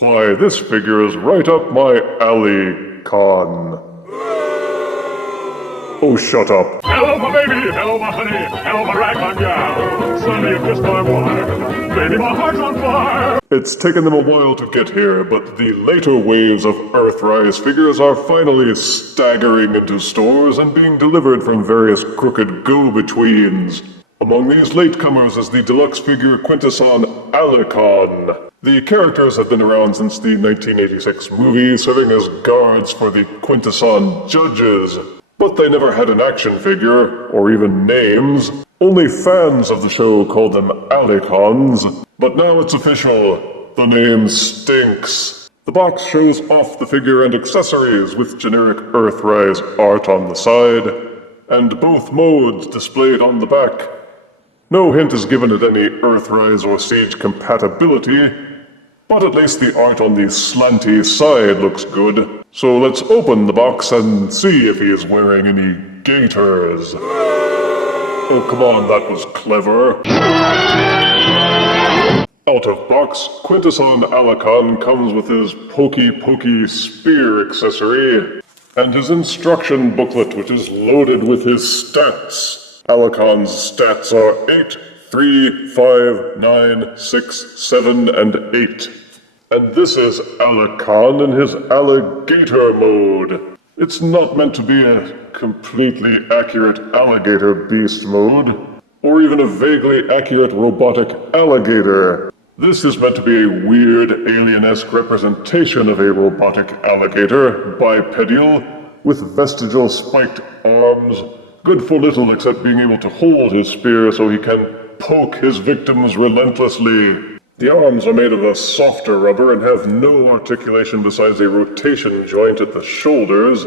Why, this figure is right up my Allicon. Oh, shut up. Hello, my baby! Hello, my honey! Hello, my ragtime gal! Sonny, you've kissed my wife! Baby, my heart's on fire! It's taken them a while to get here, but the later waves of Earthrise figures are finally staggering into stores and being delivered from various crooked go-betweens. Among these latecomers is the deluxe figure Quintesson Allicon. The characters have been around since the 1986 movie, serving as guards for the Quintesson Judges. But they never had an action figure, or even names. Only fans of the show called them Allicons. But now it's official. The name stinks. The box shows off the figure and accessories with generic Earthrise art on the side, and both modes displayed on the back. No hint is given at any Earthrise or Siege compatibility, but at least the art on the slanty side looks good. So let's open the box and see if he is wearing any gaiters. Oh, come on, that was clever. Out of box, Quintesson Allicon comes with his pokey spear accessory and his instruction booklet, which is loaded with his stats. Allicon's stats are 8, 3, 5, 9, 6, 7, and 8. And this is Alicon in his alligator mode. It's not meant to be a completely accurate alligator beast mode, or even a vaguely accurate robotic alligator. This is meant to be a weird alien-esque representation of a robotic alligator, bipedal, with vestigial spiked arms, good for little except being able to hold his spear so he can poke his victims relentlessly. The arms are made of a softer rubber and have no articulation besides a rotation joint at the shoulders.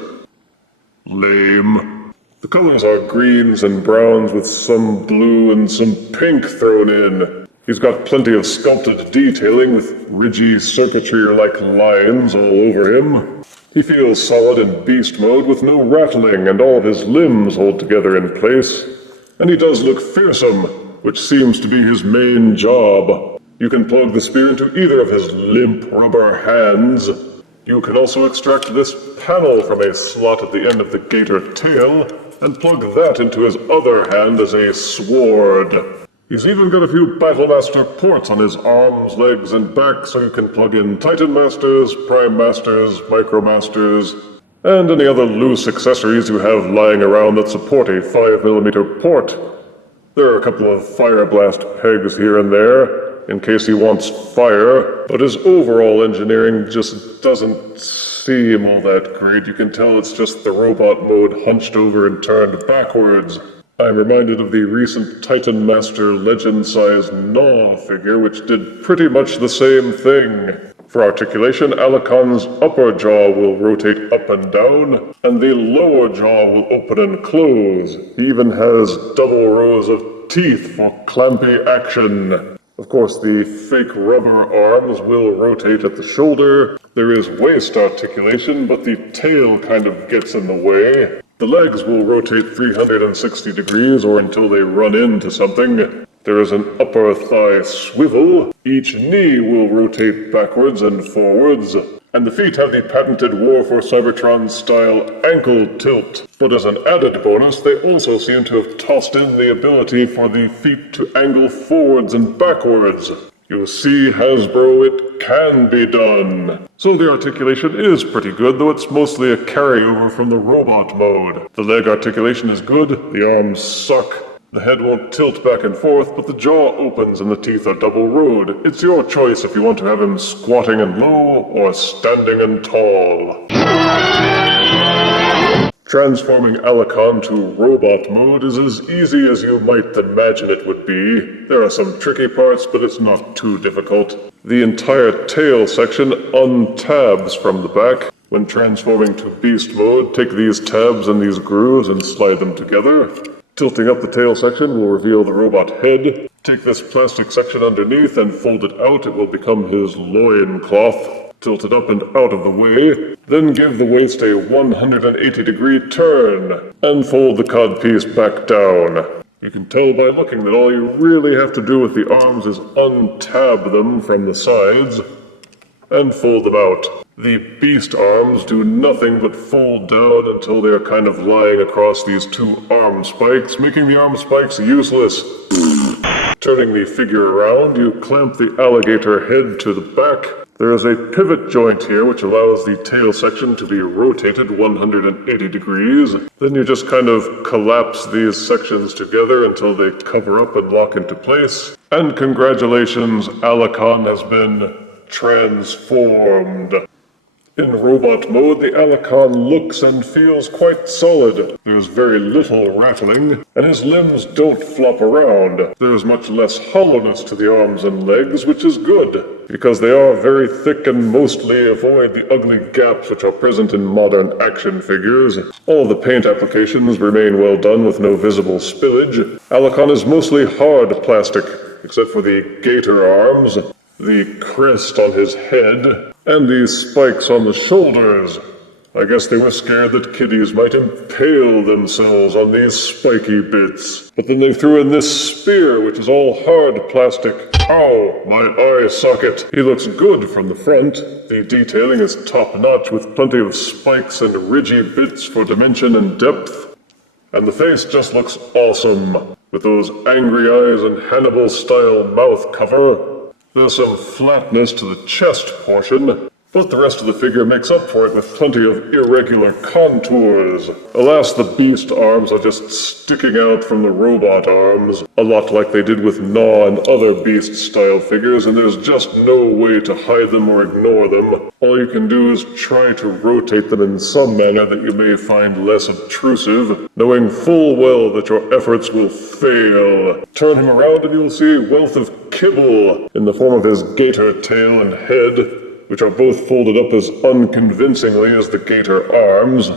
Lame. The colors are greens and browns with some blue and some pink thrown in. He's got plenty of sculpted detailing with ridgy circuitry-like lines all over him. He feels solid in beast mode with no rattling, and all of his limbs hold together in place. And he does look fearsome, which seems to be his main job. You can plug the spear into either of his limp rubber hands. You can also extract this panel from a slot at the end of the gator tail, and plug that into his other hand as a sword. He's even got a few Battlemaster ports on his arms, legs, and back, so you can plug in Titan Masters, Prime Masters, Micro Masters, and any other loose accessories you have lying around that support a 5mm port. There are a couple of Fire Blast pegs here and there, in case he wants fire, but his overall engineering just doesn't seem all that great. You can tell it's just the robot mode hunched over and turned backwards. I'm reminded of the recent Titan Master Legend-sized Gnaw figure, which did pretty much the same thing. For articulation, Allicon's upper jaw will rotate up and down, and the lower jaw will open and close. He even has double rows of teeth for clampy action. Of course, the fake rubber arms will rotate at the shoulder. There is waist articulation, but the tail kind of gets in the way. The legs will rotate 360 degrees or until they run into something. There is an upper thigh swivel. Each knee will rotate backwards and forwards. And the feet have the patented War for Cybertron style ankle tilt. But as an added bonus, they also seem to have tossed in the ability for the feet to angle forwards and backwards. You see, Hasbro, it can be done. So the articulation is pretty good, though it's mostly a carryover from the robot mode. The leg articulation is good, the arms suck. The head won't tilt back and forth, but the jaw opens and the teeth are double-rowed. It's your choice if you want to have him squatting and low or standing and tall. Transforming Alicon to robot mode is as easy as you might imagine it would be. There are some tricky parts, but it's not too difficult. The entire tail section untabs from the back. When transforming to beast mode, take these tabs and these grooves and slide them together. Tilting up the tail section will reveal the robot head. Take this plastic section underneath and fold it out. It will become his loincloth. Tilt it up and out of the way, then give the waist a 180-degree turn, and fold the codpiece back down. You can tell by looking that all you really have to do with the arms is untab them from the sides. and fold them out. The beast arms do nothing but fold down until they are kind of lying across these two arm spikes, making the arm spikes useless. Turning the figure around, you clamp the alligator head to the back. There is a pivot joint here which allows the tail section to be rotated 180 degrees. Then you just kind of collapse these sections together until they cover up and lock into place. And congratulations, Alicon has been transformed. In robot mode, the Alicon looks and feels quite solid. There's very little rattling, and his limbs don't flop around. There's much less hollowness to the arms and legs, which is good, because they are very thick and mostly avoid the ugly gaps which are present in modern action figures. All the paint applications remain well done with no visible spillage. Alicon is mostly hard plastic, except for the gator arms, the crest on his head, and these spikes on the shoulders. I guess they were scared that kiddies might impale themselves on these spiky bits. But then they threw in this spear, which is all hard plastic. Ow, my eye socket. He looks good from the front. The detailing is top-notch with plenty of spikes and ridgy bits for dimension and depth. And the face just looks awesome, with those angry eyes and Hannibal-style mouth cover. There's some flatness to the chest portion, but the rest of the figure makes up for it with plenty of irregular contours. Alas, the beast arms are just sticking out from the robot arms, a lot like they did with Gnaw and other beast-style figures, and there's just no way to hide them or ignore them. All you can do is try to rotate them in some manner that you may find less obtrusive, knowing full well that your efforts will fail. Turn him around and you'll see a wealth of kibble in the form of his gator tail and head, which are both folded up as unconvincingly as the gator arms.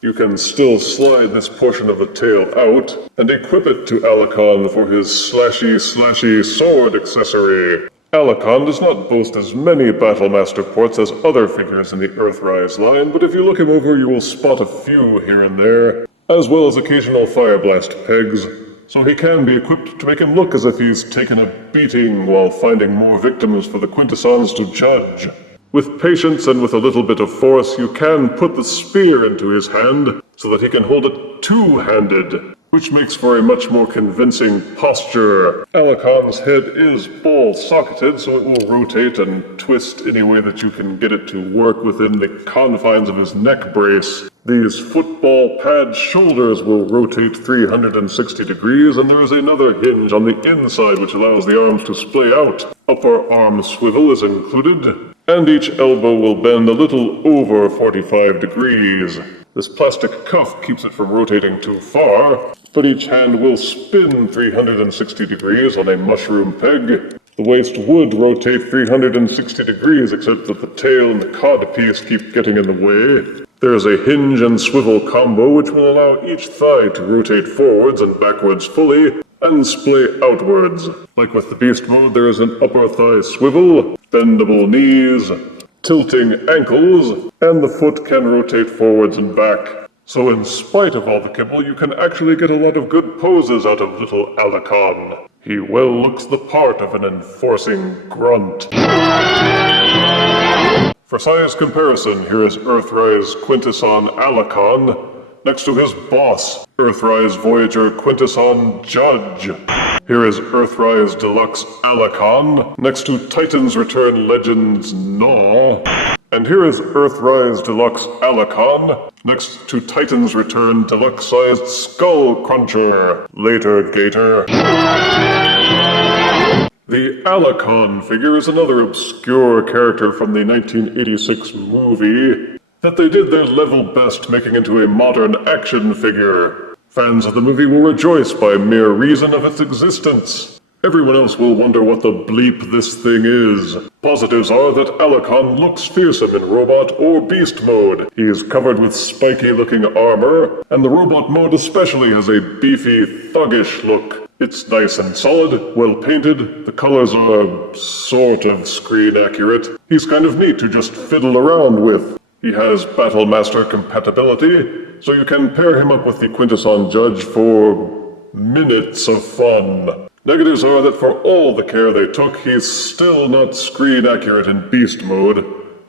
You can still slide this portion of the tail out and equip it to Alicon for his slashy sword accessory. Alicon does not boast as many Battlemaster ports as other figures in the Earthrise line, but if you look him over you will spot a few here and there, as well as occasional Fire Blast pegs, so he can be equipped to make him look as if he's taken a beating while finding more victims for the Quintessons to judge. With patience and with a little bit of force, you can put the spear into his hand so that he can hold it two-handed, which makes for a much more convincing posture. Alicon's head is ball-socketed, so it will rotate and twist any way that you can get it to work within the confines of his neck brace. These football pad shoulders will rotate 360 degrees, and there is another hinge on the inside which allows the arms to splay out. Upper arm swivel is included, and each elbow will bend a little over 45 degrees. This plastic cuff keeps it from rotating too far, but each hand will spin 360 degrees on a mushroom peg. The waist would rotate 360 degrees, except that the tail and the codpiece keep getting in the way. There is a hinge and swivel combo which will allow each thigh to rotate forwards and backwards fully, and splay outwards. Like with the beast mode, there is an upper thigh swivel, bendable knees, tilting ankles, and the foot can rotate forwards and back. So in spite of all the kibble, you can actually get a lot of good poses out of little Alicon. He well looks the part of an enforcing grunt. For size comparison, here is Earthrise Quintesson Allicon next to his boss, Earthrise Voyager Quintesson Judge. Here is Earthrise Deluxe Allicon next to Titan's Return Legends Gnaw. And here is Earthrise Deluxe Alicon next to Titan's Return Deluxe-sized Skull Cruncher. Later, Gator. The Alicon figure is another obscure character from the 1986 movie that they did their level best making into a modern action figure. Fans of the movie will rejoice by mere reason of its existence. Everyone else will wonder what the bleep this thing is. Positives are that Alicon looks fearsome in robot or beast mode. He is covered with spiky-looking armor, and the robot mode especially has a beefy, thuggish look. It's nice and solid, well painted, the colors are sort of screen accurate. He's kind of neat to just fiddle around with. He has Battlemaster compatibility, so you can pair him up with the Quintesson Judge for minutes of fun. Negatives are that for all the care they took, he's still not screen accurate in beast mode.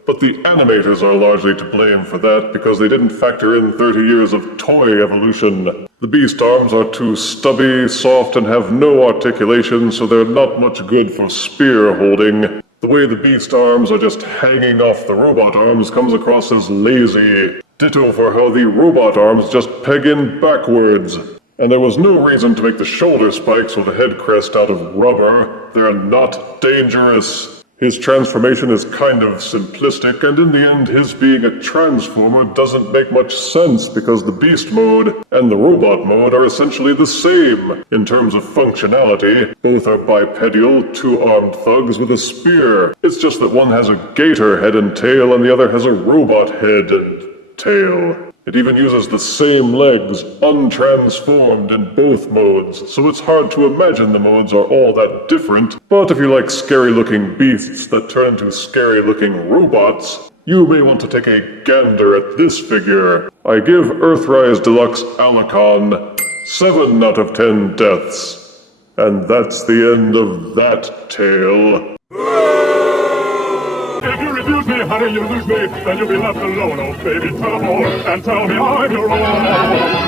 But the animators are largely to blame for that because they didn't factor in 30 years of toy evolution. The beast arms are too stubby, soft, and have no articulation, so they're not much good for spear holding. The way the beast arms are just hanging off the robot arms comes across as lazy. Ditto for how the robot arms just peg in backwards. And there was no reason to make the shoulder spikes or the head crest out of rubber. They're not dangerous. His transformation is kind of simplistic, and in the end, his being a transformer doesn't make much sense because the beast mode and the robot mode are essentially the same in terms of functionality. Both are bipedal, two-armed thugs with a spear. It's just that one has a gator head and tail and the other has a robot head and tail. It even uses the same legs, untransformed in both modes, so it's hard to imagine the modes are all that different. But if you like scary-looking beasts that turn into scary-looking robots, you may want to take a gander at this figure. I give Earthrise Deluxe Alicon 7 out of 10 deaths. And that's the end of that tale. If you refuse me, honey, you lose me, then you'll be left alone, oh baby, tell them all, and tell me I'm your own.